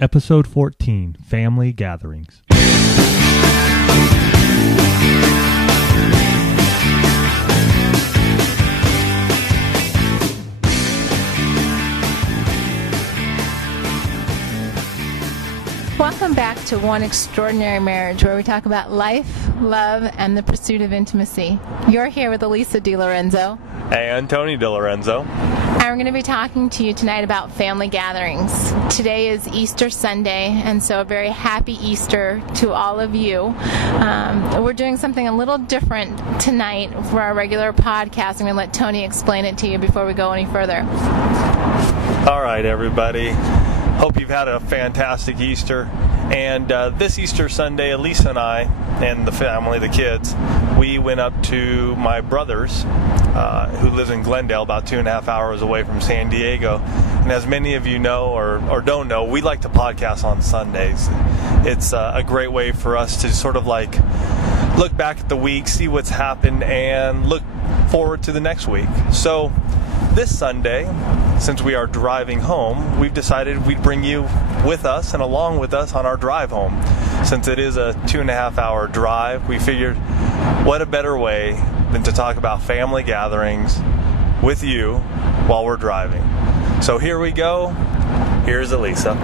Episode 14, Family Gatherings. Welcome back to One Extraordinary Marriage, where we talk about life, love, and the pursuit of intimacy. You're here with Alisa DiLorenzo. And Tony DiLorenzo. And we're going to be talking to you tonight about family gatherings. Today is Easter Sunday, and so a very happy Easter to all of you. We're doing something a little different tonight for our regular podcast. I'm going to let Tony explain it to you before we go any further. All right, everybody. Hope you've had a fantastic Easter. And this Easter Sunday, Alisa and I, and the family, the kids, we went up to my brother's, who lives in Glendale, about 2.5 hours away from San Diego. And as many of you know or don't know, we like to podcast on Sundays. It's a great way for us to sort of like look back at the week, see what's happened, and look forward to the next week. So this Sunday, since we are driving home, we've decided we'd bring you with us and along with us on our drive home. Since it is a 2.5 hour drive, we figured what a better way than to talk about family gatherings with you while we're driving. So here we go. Here's Alisa.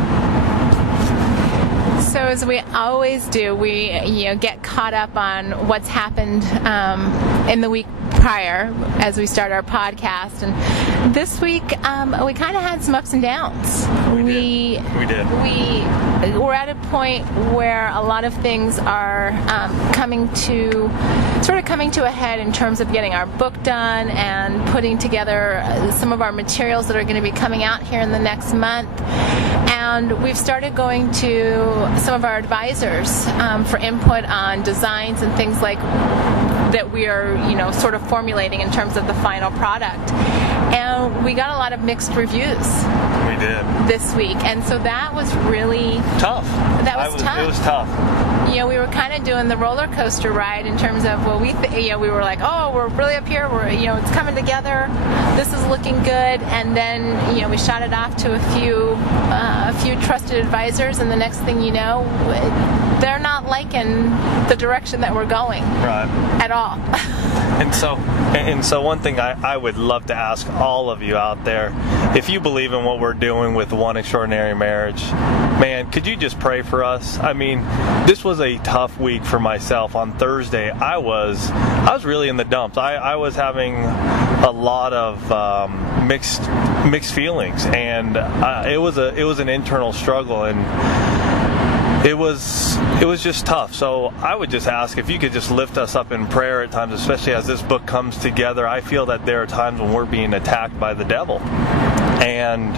So as we always do, we get caught up on what's happened in the week prior as we start our podcast. And this week, we kind of had some ups and downs. We did. We're at a point where a lot of things are coming to a head in terms of getting our book done and putting together some of our materials that are going to be coming out here in the next month. And we've started going to some of our advisors for input on designs and things like that we are, sort of formulating in terms of the final product. And we got a lot of mixed reviews. We did. This week. And so that was really tough. Tough. It was tough. We were kind of doing the roller coaster ride in terms of, we were like, oh, we're really up here. We're, it's coming together. This is looking good. And then, we shot it off to a few trusted advisors. And the next thing you know, they're not liking the direction that we're going. Right. At all. And so one thing I would love to ask all of you out there, if you believe in what we're doing with One Extraordinary Marriage, man, could you just pray for us? I mean, this was a tough week for myself. On Thursday, I was really in the dumps. I was having a lot of mixed feelings, and it was an internal struggle, and it was just tough. So I would just ask if you could just lift us up in prayer at times, especially as this book comes together. I feel that there are times when we're being attacked by the devil. And,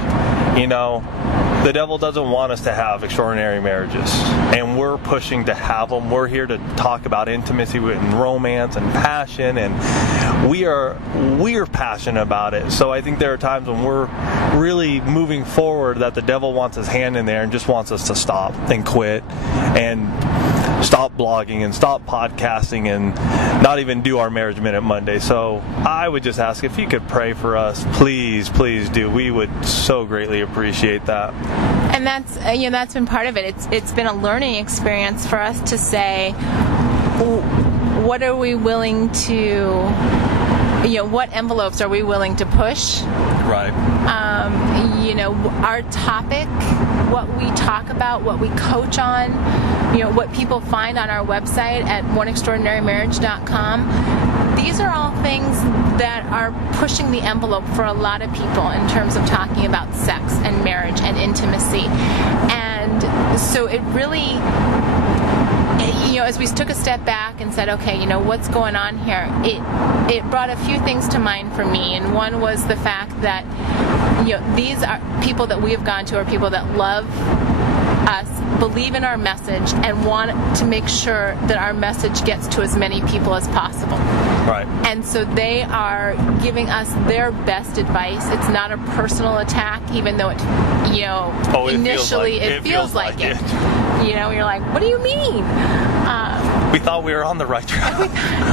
the devil doesn't want us to have extraordinary marriages. And we're pushing to have them. We're here to talk about intimacy and romance and passion. And we are passionate about it. So I think there are times when we're really moving forward that the devil wants his hand in there and just wants us to stop and quit and stop blogging and stop podcasting and not even do our Marriage Minute Monday. So I would just ask if you could pray for us. Please do. We would so greatly appreciate that. And that's been part of it. It's been a learning experience for us to say, what are we willing to, what envelopes are we willing to push? Right. Our topic, what we talk about, what we coach on, what people find on our website at oneextraordinarymarriage.com. These are all things that are pushing the envelope for a lot of people in terms of talking about sex and marriage and intimacy. And so it really, as we took a step back and said, okay, what's going on here, it brought a few things to mind for me. And one was the fact that, these are people that we have gone to are people that love us, believe in our message, and want to make sure that our message gets to as many people as possible. Right. And so they are giving us their best advice. It's not a personal attack, even though it initially it feels like it. You're like, what do you mean? We thought we were on the right track.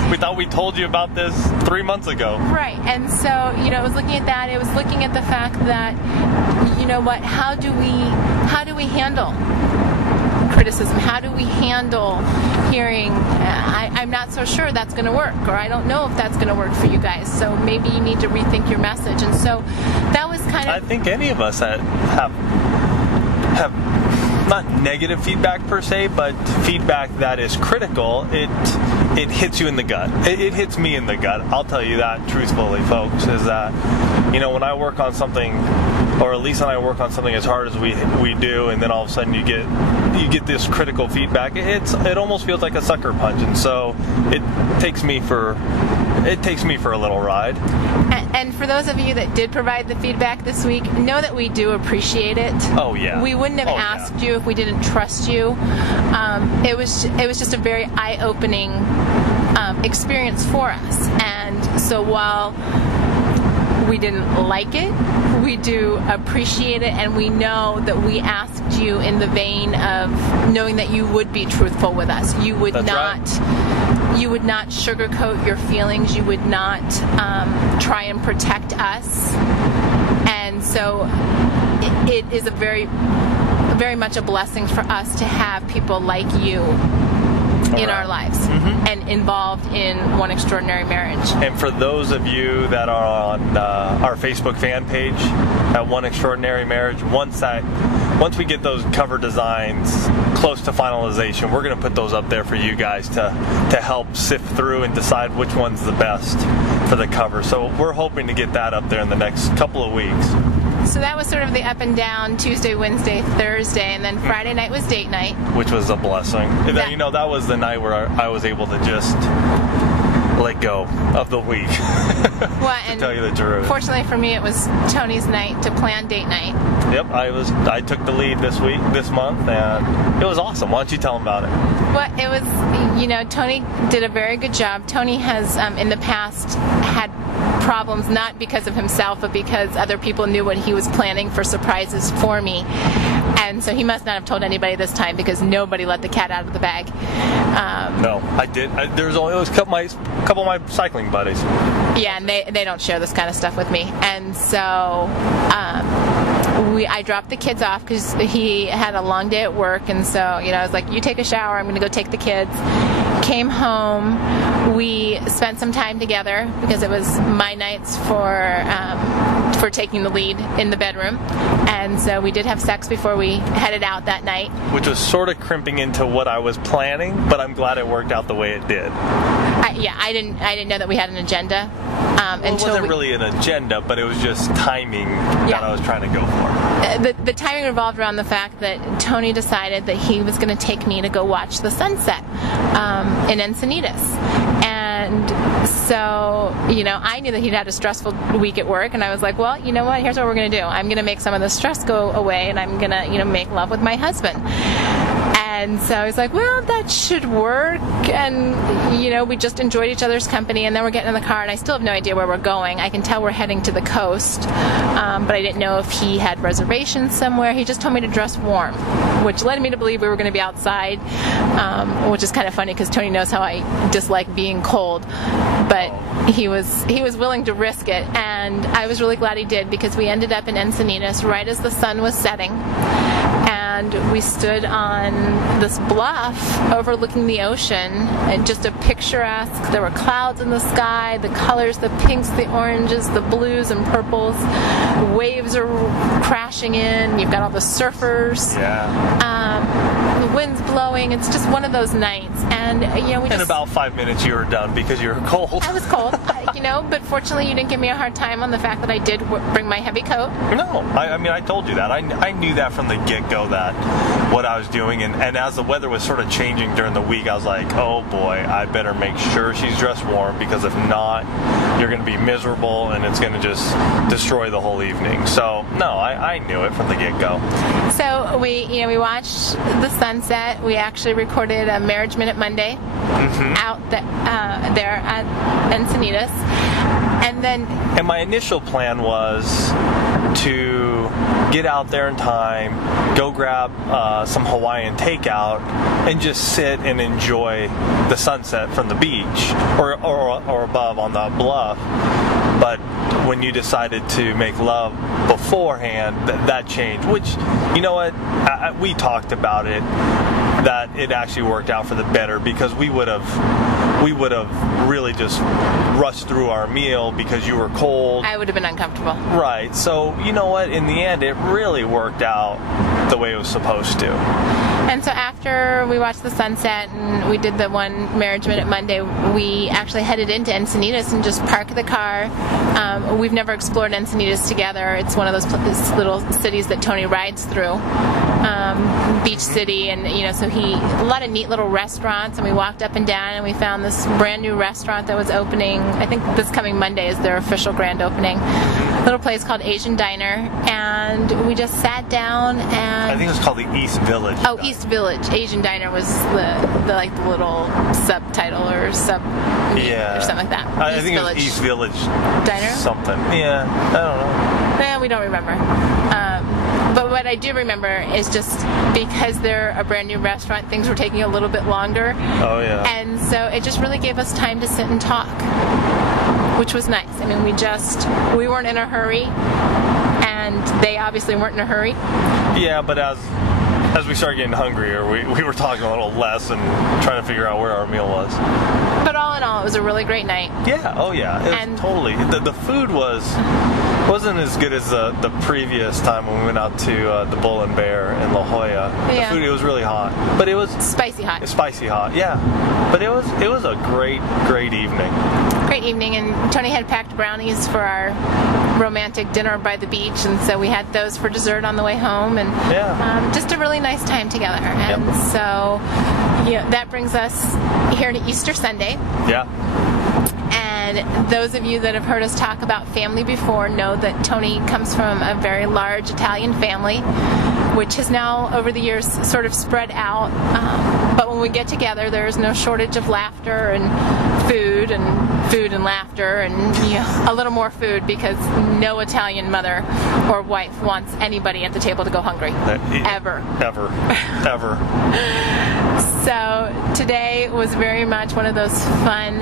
We thought we told you about this 3 months ago. Right. And so, it was looking at that. It was looking at the fact that, how do how do we handle criticism? How do we handle hearing, I'm not so sure that's going to work, or I don't know if that's going to work for you guys, so maybe you need to rethink your message. And so that was kind of... I think any of us that have not negative feedback per se, but feedback that is critical, it hits you in the gut. It hits me in the gut. I'll tell you that truthfully, folks, is that, when I work on something, or Alisa and I work on something as hard as we do, and then all of a sudden you get this critical feedback, it almost feels like a sucker punch, and so it takes me for a little ride. And for those of you that did provide the feedback this week, know that we do appreciate it. Oh yeah. We wouldn't have asked you if we didn't trust you. It was just a very eye-opening experience for us. And so while we didn't like it, we do appreciate it, and we know that we asked you in the vein of knowing that you would be truthful with us. You would You would not sugarcoat your feelings. You would not try and protect us. And so it is very much a blessing for us to have people like you in our lives and involved in One Extraordinary Marriage. And for those of you that are on our Facebook fan page at One Extraordinary Marriage, once we get those cover designs close to finalization, we're going to put those up there for you guys to help sift through and decide which one's the best for the cover. So we're hoping to get that up there in the next couple of weeks. So that was sort of the up and down Tuesday, Wednesday, Thursday, and then Friday night was date night. Which was a blessing. That was the night where I was able to just let go of the week. Well, to tell you the truth. Fortunately for me, it was Tony's night to plan date night. Yep, I took the lead this month, and it was awesome. Why don't you tell them about it? Well, it was, Tony did a very good job. Tony has, in the past, had problems, not because of himself, but because other people knew what he was planning for surprises for me. And so he must not have told anybody this time, because nobody let the cat out of the bag. No, I did. It was a couple of my cycling buddies. Yeah, and they don't share this kind of stuff with me. And so I dropped the kids off because he had a long day at work. And so, I was like, you take a shower, I'm going to go take the kids. Came home. We spent some time together because it was my nights for taking the lead in the bedroom. And so we did have sex before we headed out that night. Which was sort of crimping into what I was planning, but I'm glad it worked out the way it did. I didn't know that we had an agenda. It wasn't really an agenda, but it was just timing that I was trying to go for. The timing revolved around the fact that Tony decided that he was going to take me to go watch the sunset in Encinitas. And so, I knew that he'd had a stressful week at work, and I was like, well, you know what, here's what we're going to do. I'm going to make some of the stress go away, and I'm going to, make love with my husband. And so I was like, well, that should work. And, we just enjoyed each other's company. And then we're getting in the car, and I still have no idea where we're going. I can tell we're heading to the coast, but I didn't know if he had reservations somewhere. He just told me to dress warm, which led me to believe we were going to be outside, which is kind of funny because Tony knows how I dislike being cold. But he was willing to risk it, and I was really glad he did, because we ended up in Encinitas right as the sun was setting. And we stood on this bluff overlooking the ocean, and just a picturesque. There were clouds in the sky, the colors, the pinks, the oranges, the blues and purples. Waves are crashing in. You've got all the surfers. Yeah. The wind's blowing. It's just one of those nights. And, in about 5 minutes you were done because you were cold. I was cold, but fortunately you didn't give me a hard time on the fact that I did bring my heavy coat. No, I told you that. I knew that from the get-go, that what I was doing, and as the weather was sort of changing during the week, I was like, oh boy, I better make sure she's dressed warm, because if not, you're going to be miserable and it's going to just destroy the whole evening. So no, I knew it from the get-go. So we watched the sunset. We actually recorded a Marriage Minute Monday out there at Encinitas. And my initial plan was to get out there in time, go grab some Hawaiian takeout, and just sit and enjoy the sunset from the beach or above on the bluff. But when you decided to make love beforehand, that changed. Which, you know what, we talked about it, that it actually worked out for the better, because we would have really just rushed through our meal because you were cold. I would have been uncomfortable. Right. So, you know what, in the end, it really worked out the way it was supposed to. And so after we watched the sunset and we did the one Marriage Minute Monday, we actually headed into Encinitas and just parked the car. We've never explored Encinitas together. It's one of those little cities that Tony rides through. Beach city, and so a lot of neat little restaurants, and we walked up and down and we found this brand new restaurant that was opening. I think this coming Monday is their official grand opening. Little place called Asian Diner, and we just sat down and I think it was called the East Village. Oh, East Village. Asian Diner was the little subtitle or or something like that. I think it was East Village Diner? Something. Yeah, I don't know. We don't remember. But what I do remember is just because they're a brand new restaurant, things were taking a little bit longer. Oh, yeah. And so it just really gave us time to sit and talk, which was nice. I mean, we weren't in a hurry, and they obviously weren't in a hurry. Yeah, but as we started getting hungrier, we were talking a little less and trying to figure out where our meal was. But all in all, it was a really great night. Yeah, oh yeah, it was totally. The food wasn't as good as the previous time when we went out to the Bull and Bear in La Jolla. Yeah. The food, it was really hot, but it was spicy hot. Spicy hot, yeah. But it was a great evening. Great evening, and Tony had packed brownies for our romantic dinner by the beach, and so we had those for dessert on the way home, and just a really nice time together. And so that brings us here to Easter Sunday. Yeah. And those of you that have heard us talk about family before know that Tony comes from a very large Italian family, which has now over the years sort of spread out. But when we get together, there's no shortage of laughter and food and laughter and a little more food, because no Italian mother or wife wants anybody at the table to go hungry. Ever. So today was very much one of those fun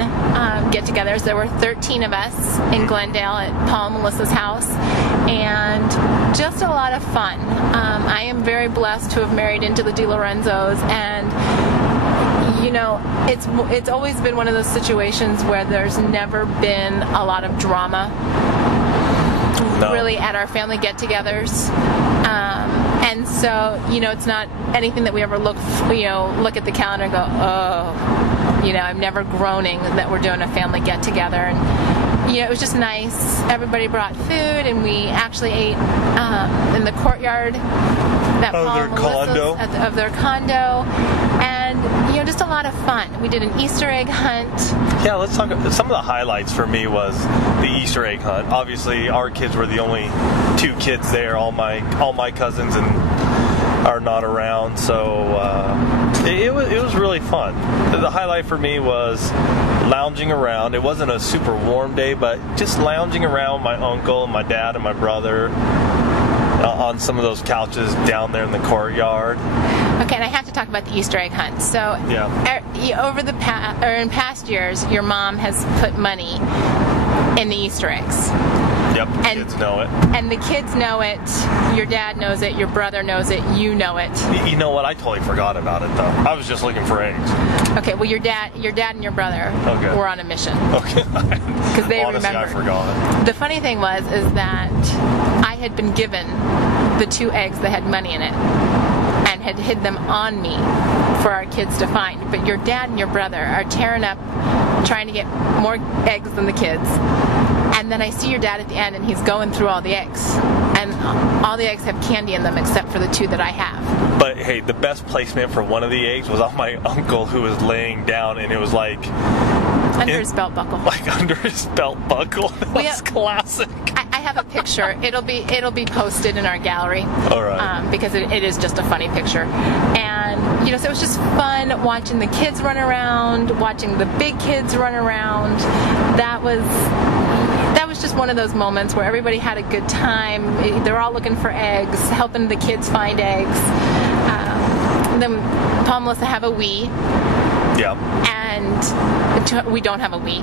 get-togethers. There were 13 of us in Glendale at Paul and Melissa's house, and just a lot of fun. I am very blessed to have married into the DiLorenzos, and it's always been one of those situations where there's never been a lot of drama really at our family get-togethers. And so, it's not anything that we ever look at the calendar and go, oh, I'm never groaning that we're doing a family get-together. And, it was just nice. Everybody brought food, and we actually ate in the courtyard of their condo. And, just a lot of fun. We did an Easter egg hunt. Yeah, let's talk. Some of the highlights for me was the Easter egg hunt. Obviously, our kids were the only 2 kids there. All my cousins are not around, so it was really fun. The highlight for me was lounging around. It wasn't a super warm day, but just lounging around with my uncle and my dad and my brother on some of those couches down there in the courtyard. Okay, and I have to talk about the Easter egg hunt. So, over in past years, your mom has put money in the Easter eggs. Yep, the kids know it. And the kids know it. Your dad knows it. Your brother knows it. You know it. You know what? I totally forgot about it, though. I was just looking for eggs. Okay, well, your dad and your brother were on a mission. Okay. Because they Honestly, remember. I forgot. The funny thing is that I had been given the 2 eggs that had money in it, and had hid them on me for our kids to find. But your dad and your brother are tearing up, trying to get more eggs than the kids. And then I see your dad at the end, and he's going through all the eggs. And all the eggs have candy in them except for the 2 that I have. But hey, the best placement for one of the eggs was on my uncle, who was laying down, and it was like... Under his belt buckle. Like under his belt buckle. That was classic. I have a picture. It'll be posted in our gallery. All right. Because it is just a funny picture. And, so it was just fun watching the kids run around, watching the big kids run around. That was just one of those moments where everybody had a good time. They're all looking for eggs, helping the kids find eggs. Then Paul and Melissa have a Wii. Yeah. And we don't have a Wii.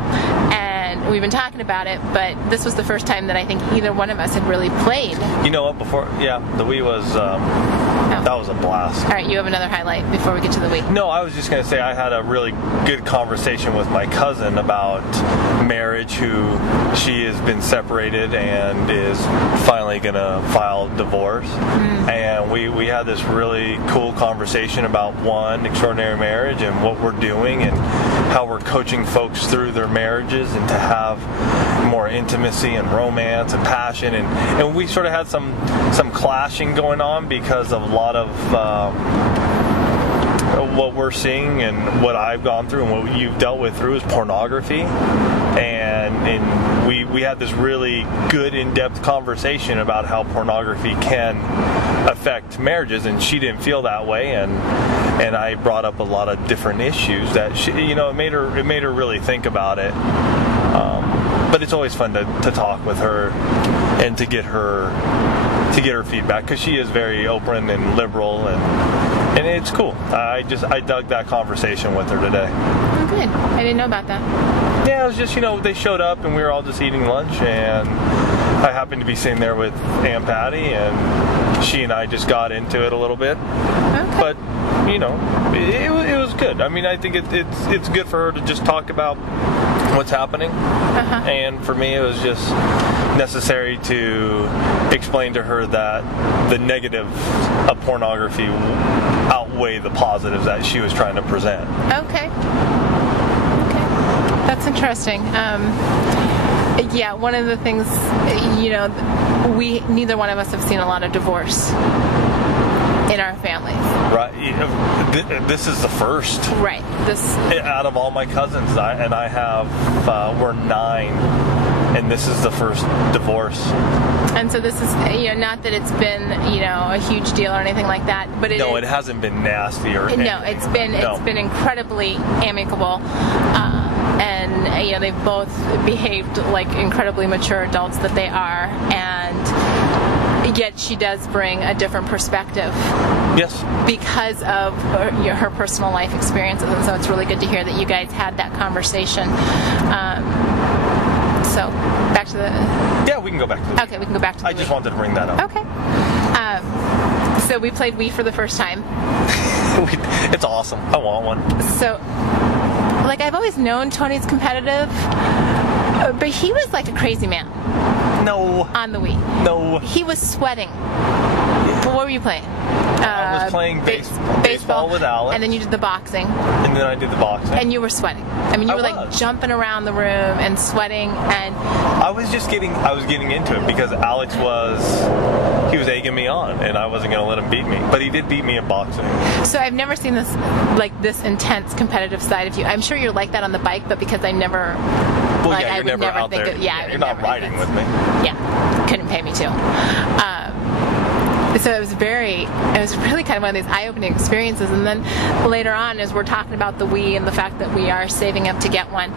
And we've been talking about it, but this was the first time that I think either one of us had really played. You know what? Before, the Wii was that was a blast. All right, you have another highlight before we get to the Wii. No, I was just going to say I had a really good conversation with my cousin about marriage, who she has been separated and is finally going to file divorce. And we had this really cool conversation about one extraordinary marriage and what we're doing and how we're coaching folks through their marriages and to have more intimacy and romance and passion, and we sort of had some clashing going on because of a lot of what we're seeing and what I've gone through and what you've dealt with through is pornography, and we had this really good in-depth conversation about how pornography can affect marriages, and she didn't feel that way, and I brought up a lot of different issues that she, it made her really think about it. But it's always fun to talk with her and to get her feedback, because she is very open and liberal, and it's cool. I dug that conversation with her today. Oh, good. I didn't know about that. Yeah, it was just, they showed up and we were all just eating lunch, and I happened to be sitting there with Aunt Patty, and she and I just got into it a little bit. Okay. But it was good. I mean, I think it's good for her to just talk about what's happening. And for me, it was just necessary to explain to her that the negatives of pornography outweigh the positives that she was trying to present. Okay. That's interesting. Yeah, one of the things, neither one of us have seen a lot of divorce in our families. Right. This is the first. Right. Out of all my cousins, we're 9, and this is the first divorce. And so this is, not that it's been, a huge deal or anything like that, but it hasn't been nasty or anything. No, it's been incredibly amicable. And they've both behaved like incredibly mature adults that they are, and yet she does bring a different perspective. Yes. Because of her personal life experiences, and so it's really good to hear that you guys had that conversation. So back to the. Yeah, we can go back to the. Okay, we can go back to the. I just wanted to bring that up. Okay. So we played Wii for the first time. It's awesome. I want one. So. I've always known Tony's competitive, but he was like a crazy man. No. On the Wii. No. He was sweating. Well, what were you playing? I was playing baseball with Alex. And then you did the boxing. And then I did the boxing. And you were sweating. I mean, you were jumping around the room and sweating, and I was getting into it because Alex was egging me on, and I wasn't going to let him beat me. But he did beat me in boxing. So I've never seen this intense competitive side of you. I'm sure you're like that on the bike, but because I never. Well, yeah, you're never out there. You're not riding with me. Yeah, couldn't pay me to. So it was really kind of one of these eye-opening experiences. And then later on, as we're talking about the Wii and the fact that we are saving up to get one,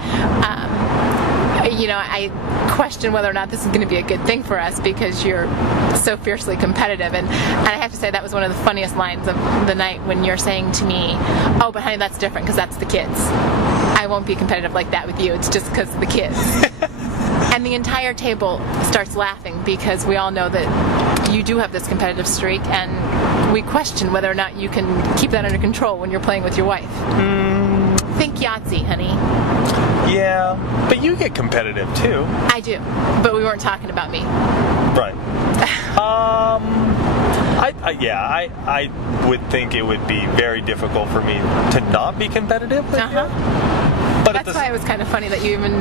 I question whether or not this is going to be a good thing for us because you're so fiercely competitive. And I have to say that was one of the funniest lines of the night when you're saying to me, "Oh, but honey, that's different because that's the kids. I won't be competitive like that with you. It's just because of the kids." And the entire table starts laughing because we all know that you do have this competitive streak, and we question whether or not you can keep that under control when you're playing with your wife. Think Yahtzee, honey. Yeah, but you get competitive too. I do, but we weren't talking about me. Right. I would think it would be very difficult for me to not be competitive with you. But that's why it was kind of funny that you even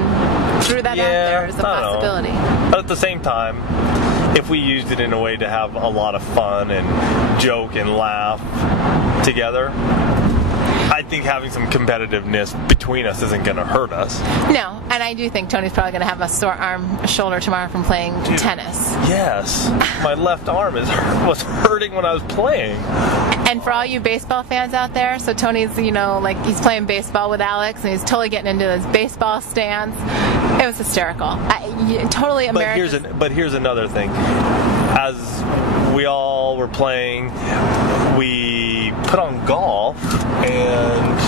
threw that out there as a possibility. But at the same time, if we used it in a way to have a lot of fun and joke and laugh together, I think having some competitiveness between us isn't going to hurt us. No, and I do think Tony's probably going to have a sore shoulder tomorrow from playing tennis. Yes, my left arm was hurting when I was playing. And for all you baseball fans out there, so Tony's, he's playing baseball with Alex, and he's totally getting into his baseball stance. It was hysterical. Totally American. But here's another thing. As we all were playing, we put on golf, and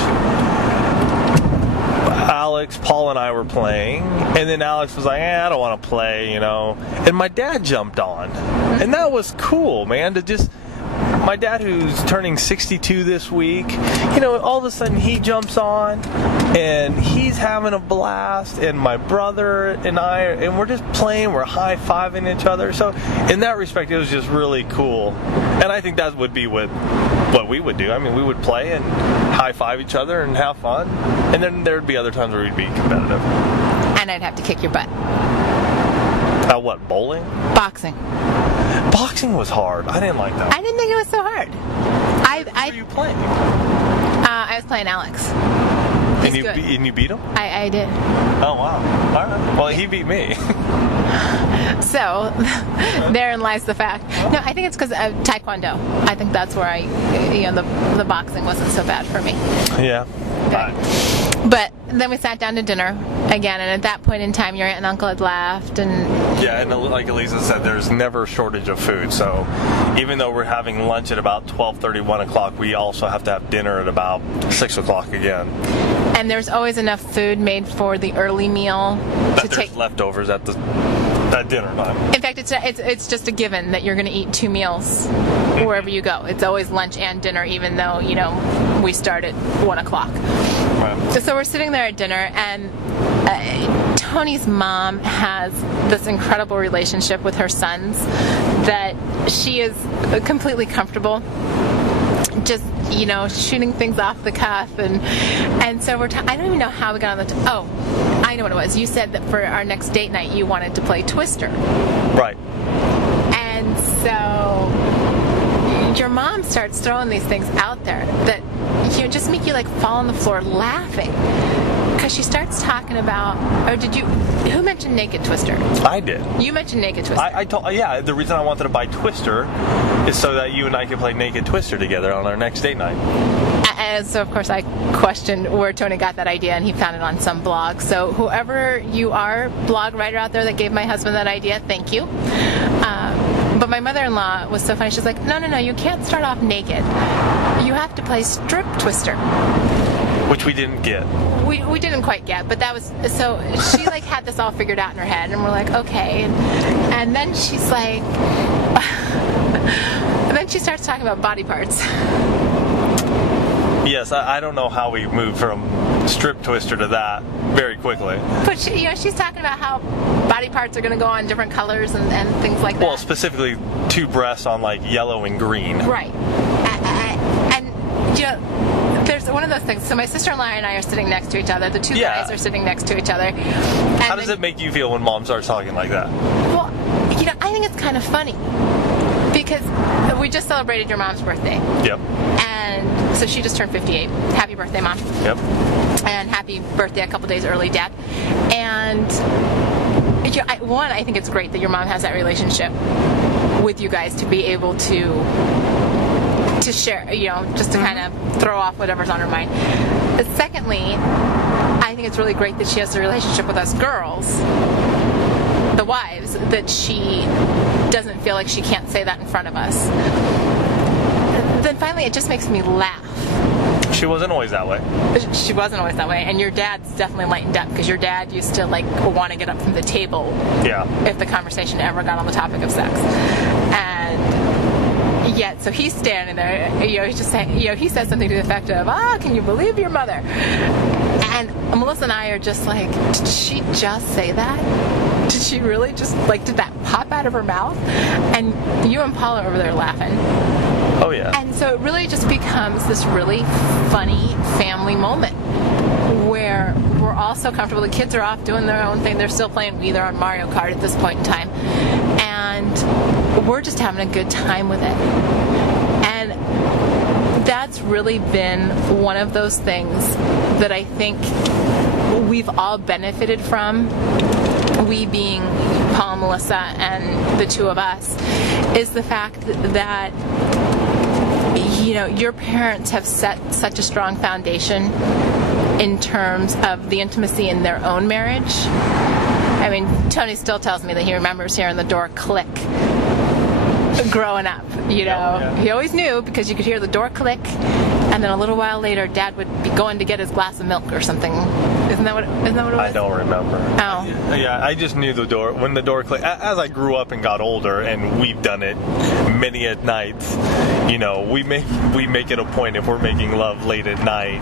Alex, Paul and I were playing, and then Alex was like, I don't want to play, and my dad jumped on. And that was cool, man, to just... My dad, who's turning 62 this week, all of a sudden he jumps on and he's having a blast, and my brother and I, and we're just playing, we're high-fiving each other. So in that respect, it was just really cool. And I think that would be what we would do. I mean, we would play and high-five each other and have fun. And then there would be other times where we'd be competitive. And I'd have to kick your butt. What, bowling? Boxing. Boxing was hard. I didn't like that. I didn't think it was so hard. Who were you playing? I was playing Alex. And you beat him? I did. Oh, wow. All right. Well, he beat me. So, therein lies the fact. No, I think it's because of Taekwondo. I think that's where the boxing wasn't so bad for me. Yeah. But then we sat down to dinner again, and at that point in time, your aunt and uncle had left, and... Yeah, and like Alisa said, there's never a shortage of food, so even though we're having lunch at about 12:30, 1 o'clock, we also have to have dinner at about 6 o'clock again. And there's always enough food made for the early meal to take... leftovers at dinner time. In fact, it's just a given that you're going to eat 2 meals wherever you go. It's always lunch and dinner, even though, we start at 1 o'clock. Right. So we're sitting there at dinner, and Tony's mom has this incredible relationship with her sons that she is completely comfortable just, shooting things off the cuff, and so I don't even know how we got on I know what it was. You said that for our next date night you wanted to play Twister. Right. And so your mom starts throwing these things out there that just make you fall on the floor laughing. Because she starts talking about, who mentioned Naked Twister? I did. You mentioned Naked Twister. Yeah, the reason I wanted to buy Twister is so that you and I could play Naked Twister together on our next date night. And so, of course, I questioned where Tony got that idea, and he found it on some blog. So whoever you are, blog writer out there that gave my husband that idea, thank you. But my mother-in-law was so funny. She's like, no, you can't start off naked. You have to play Strip Twister. Which we didn't get. We didn't quite get, but that was... So she, had this all figured out in her head, and we're like, okay. And then she's like... and then she starts talking about body parts. Yes, I don't know how we moved from Strip Twister to that very quickly. But she's talking about how body parts are going to go on different colors and things like that. Well, specifically 2 breasts on yellow and green. Right. And there's one of those things. So my sister-in-law and I are sitting next to each other. The 2 guys are sitting next to each other. How does it make you feel when Mom starts talking like that? Well, I think it's kind of funny because we just celebrated your mom's birthday. Yep. And so she just turned 58. Happy birthday, Mom. Yep. And happy birthday a couple days early, Dad. And I think it's great that your mom has that relationship with you guys to be able to share, just to kind of throw off whatever's on her mind. Secondly, I think it's really great that she has a relationship with us girls, the wives, that she doesn't feel like she can't say that in front of us. Then finally, it just makes me laugh. She wasn't always that way. She wasn't always that way, and your dad's definitely lightened up, because your dad used to want to get up from the table. Yeah. If the conversation ever got on the topic of sex, and yet, so he's standing there. He's just saying, he says something to the effect of, "Can you believe your mother?" And Melissa and I are just like, did she just say that? Did she really just did that pop out of her mouth? And you and Paula are over there laughing. Oh, yeah. And so it really just becomes this really funny family moment where we're all so comfortable. The kids are off doing their own thing. They're still playing either on Mario Kart at this point in time. And we're just having a good time with it. And that's really been one of those things that I think we've all benefited from. We being Paul and Melissa and the 2 of us, is the fact that your parents have set such a strong foundation in terms of the intimacy in their own marriage. I mean, Tony still tells me that he remembers hearing the door click growing up. Yeah. He always knew, because you could hear the door click, and then a little while later, Dad would be going to get his glass of milk or something Isn't that what it was? I don't remember. Oh. Yeah, I just knew the door. When the door clicked, as I grew up and got older, and we've done it many at nights, we make it a point, if we're making love late at night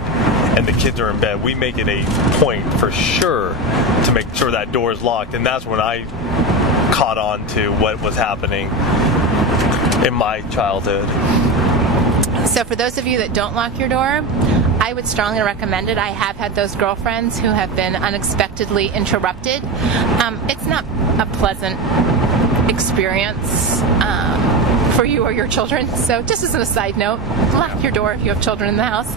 and the kids are in bed, we make it a point for sure to make sure that door is locked. And that's when I caught on to what was happening in my childhood. So for those of you that don't lock your door, I would strongly recommend it. I have had those girlfriends who have been unexpectedly interrupted. It's not a pleasant experience for you or your children. So just as a side note, lock your door if you have children in the house.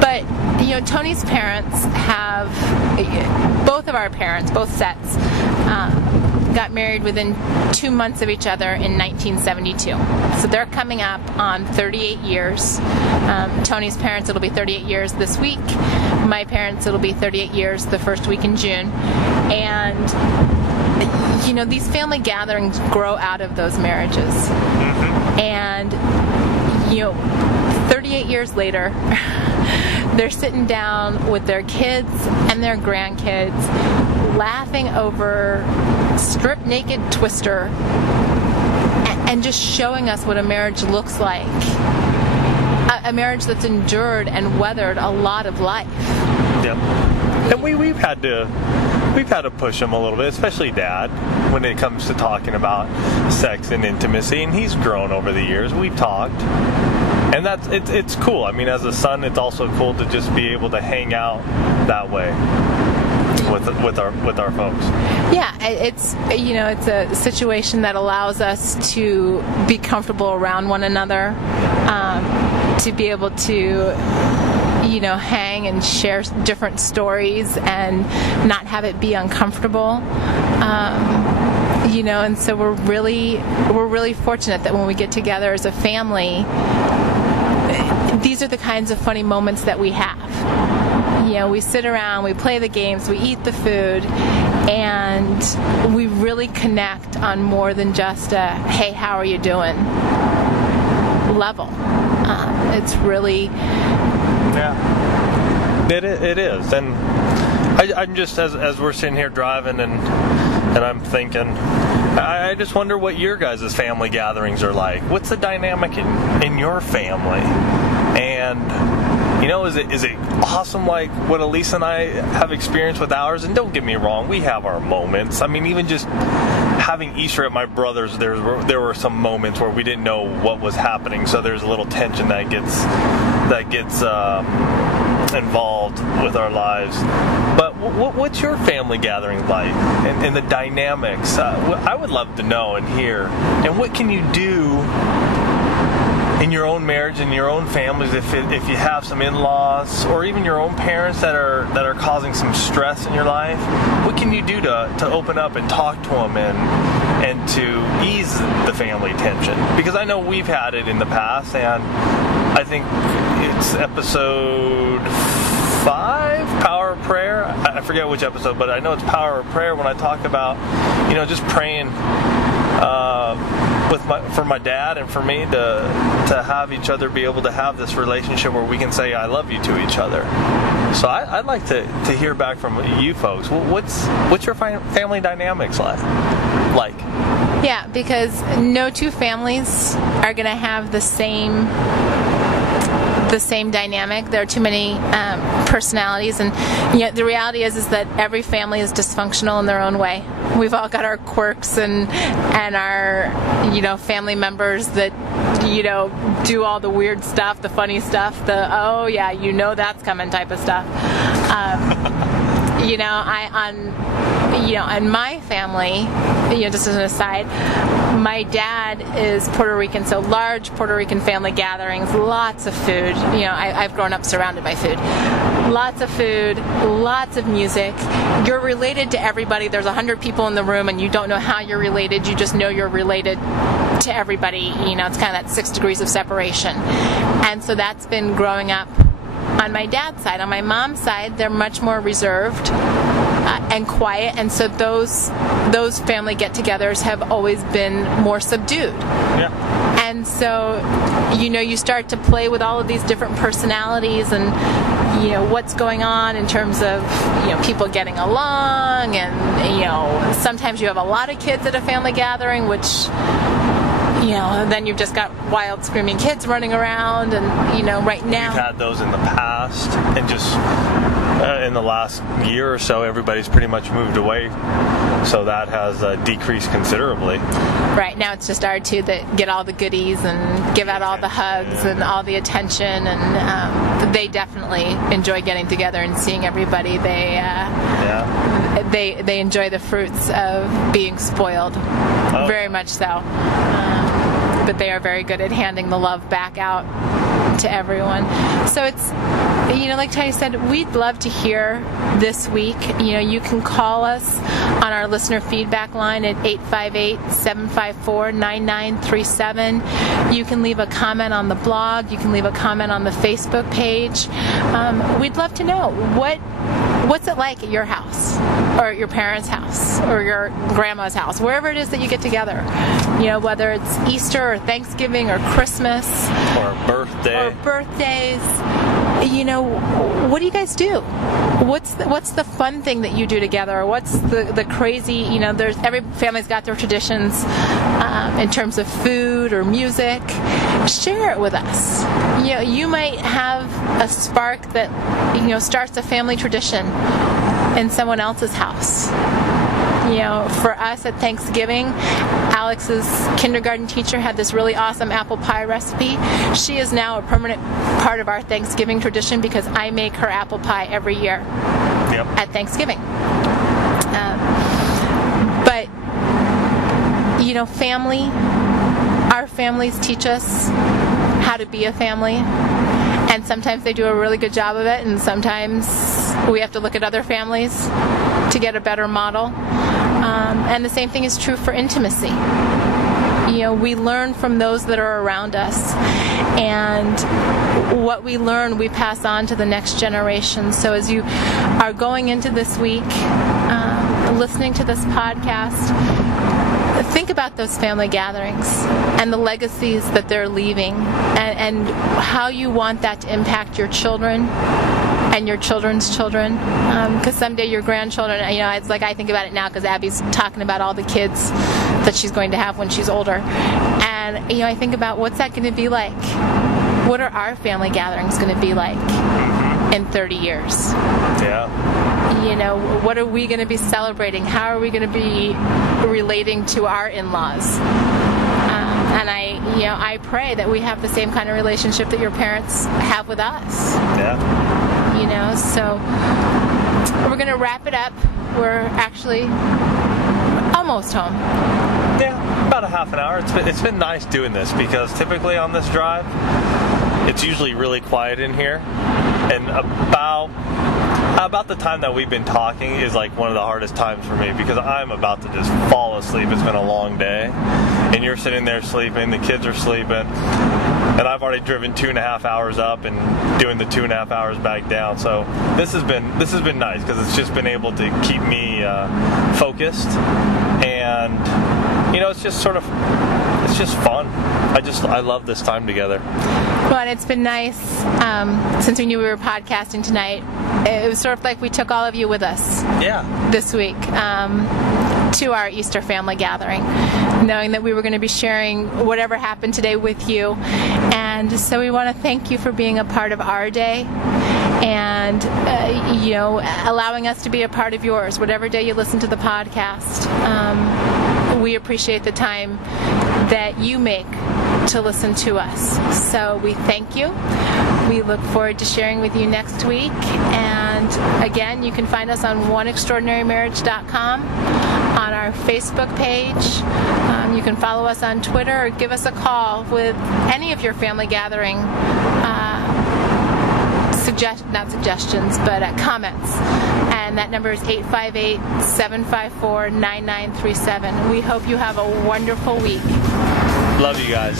But Tony's parents have, both of our parents, both sets, got married within 2 months of each other in 1972. So they're coming up on 38 years. Tony's parents, it'll be 38 years this week. My parents, it'll be 38 years the first week in June. And, these family gatherings grow out of those marriages. Mm-hmm. And, 38 years later, they're sitting down with their kids and their grandkids, laughing over Strip Naked Twister and just showing us what a marriage looks like. A marriage that's endured and weathered a lot of life. Yep. And we've had to push him a little bit, especially Dad, when it comes to talking about sex and intimacy. And he's grown over the years. We've talked. And it's cool. I mean, as a son, it's also cool to just be able to hang out that way with our folks. Yeah, it's a situation that allows us to be comfortable around one another, to be able to hang and share different stories and not have it be uncomfortable. And so we're really fortunate that when we get together as a family, these are the kinds of funny moments that we have. We sit around, we play the games, we eat the food, and we really connect on more than just a, hey, how are you doing level. It's really... Yeah. It is. And I'm just, as we're sitting here driving and I'm thinking, I just wonder what your guys' family gatherings are like. What's the dynamic in your family? And... is it awesome like what Alisa and I have experienced with ours? And don't get me wrong, we have our moments. I mean, even just having Easter at my brother's, there were some moments where we didn't know what was happening, so there's a little tension that gets involved with our lives. But what's your family gathering like, and the dynamics? I would love to know and hear. And what can you do in your own marriage and your own families if you have some in-laws or even your own parents that are causing some stress in your life? What can you do to open up and talk to them and to ease the family tension? Because I know we've had it in the past, and I think it's episode 5, Power of Prayer. I forget which episode, but I know it's Power of Prayer when I talk about just praying for my dad and for me to have each other be able to have this relationship where we can say I love you to each other. So I'd like to hear back from you folks. What's your family dynamics like? Yeah, because no two families are going to have the same dynamic. There are too many personalities, and the reality is that every family is dysfunctional in their own way. We've all got our quirks and our family members that do all the weird stuff, the funny stuff, the oh yeah that's coming type of stuff. In my family, just as an aside, my dad is Puerto Rican, so large Puerto Rican family gatherings, lots of food. I've grown up surrounded by food. Lots of food, lots of music. You're related to everybody. There's 100 people in the room, and you don't know how you're related. You just know you're related to everybody. It's kind of that 6 degrees of separation. And so that's been growing up on my dad's side. On my mom's side, they're much more reserved and quiet, and so those family get-togethers have always been more subdued. Yeah. And so, you start to play with all of these different personalities, and what's going on in terms of people getting along, and sometimes you have a lot of kids at a family gathering, which then you've just got wild screaming kids running around, and right now we've had those in the past, and just in the last year or so everybody's pretty much moved away, so that has decreased considerably. Right now it's just our two that get all the goodies and give out all the hugs and all the attention, and they definitely enjoy getting together and seeing everybody. They enjoy the fruits of being spoiled, very much so. But they are very good at handing the love back out to everyone. So it's, like Tiny said, we'd love to hear this week. You can call us on our listener feedback line at 858-754-9937. You can leave a comment on the blog. You can leave a comment on the Facebook page. We'd love to know what's it like at your house, or at your parents' house, or your grandma's house, wherever it is that you get together. Whether it's Easter or Thanksgiving or Christmas or birthdays. What do you guys do? What's the fun thing that you do together? Or what's the crazy? There's every family's got their traditions in terms of food or music. Share it with us. You might have a spark that starts a family tradition in someone else's house. For us at Thanksgiving, Alex's kindergarten teacher had this really awesome apple pie recipe. She is now a permanent part of our Thanksgiving tradition because I make her apple pie every year at Thanksgiving. But family, our families teach us how to be a family. And sometimes they do a really good job of it, and sometimes we have to look at other families to get a better model. And the same thing is true for intimacy. We learn from those that are around us, and what we learn we pass on to the next generation. So as you are going into this week, listening to this podcast, think about those family gatherings and the legacies that they're leaving, and how you want that to impact your children and your children's children, because someday your grandchildren, it's like I think about it now because Abby's talking about all the kids that she's going to have when she's older, and I think about what's that going to be like. What are our family gatherings going to be like in 30 years? What are we going to be celebrating? How are we going to be relating to our in-laws? And I pray that we have the same kind of relationship that your parents have with us. So we're going to wrap it up. We're actually almost home. Yeah, about a half an hour. It's been nice doing this, because typically on this drive, it's usually really quiet in here, and about the time that we've been talking is like one of the hardest times for me, because I'm about to just fall asleep. It's been a long day, and you're sitting there sleeping, the kids are sleeping, and I've already driven 2.5 hours up and doing the 2.5 hours back down. So this has been nice, because it's just been able to keep me focused, and it's just fun. I love this time together. Well, and it's been nice since we knew we were podcasting tonight. It was sort of like we took all of you with us this week to our Easter family gathering, knowing that we were going to be sharing whatever happened today with you. And so we want to thank you for being a part of our day, and allowing us to be a part of yours, whatever day you listen to the podcast. We appreciate the time that you make to listen to us. So we thank you. We look forward to sharing with you next week. And again, you can find us on oneextraordinarymarriage.com, on our Facebook page. You can follow us on Twitter, or give us a call with any of your family gathering comments. And that number is 858-754-9937. We hope you have a wonderful week. Love you guys.